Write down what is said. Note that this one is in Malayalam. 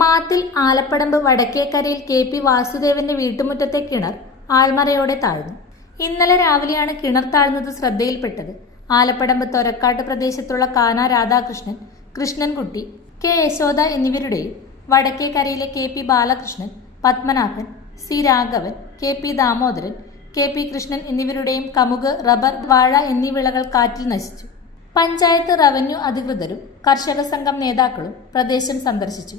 മാത്തിൽ ആലപ്പടമ്പ് വടക്കേക്കരയിൽ കെ പി വാസുദേവന്റെ വീട്ടുമുറ്റത്തെ കിണർ ആൾമറയോടെ താഴ്ന്നു. ഇന്നലെ രാവിലെയാണ് കിണർ താഴ്ന്നത് ശ്രദ്ധയിൽപ്പെട്ടത്. ആലപ്പടമ്പ് തൊരക്കാട്ട് പ്രദേശത്തുള്ള കാന രാധാകൃഷ്ണൻ കൃഷ്ണൻകുട്ടി കെ യശോദ എന്നിവരുടെയും വടക്കേക്കരയിലെ K P Balakrishnan Padmanabhan C Raghavan K P Damodaran K P Krishnan എന്നിവരുടെയും കമുക് റബ്ബർ വാഴ എന്നീ വിളകൾ കാറ്റിൽ നശിച്ചു. പഞ്ചായത്ത് റവന്യൂ അധികൃതരും കർഷക സംഘം നേതാക്കളും പ്രദേശം സന്ദർശിച്ചു.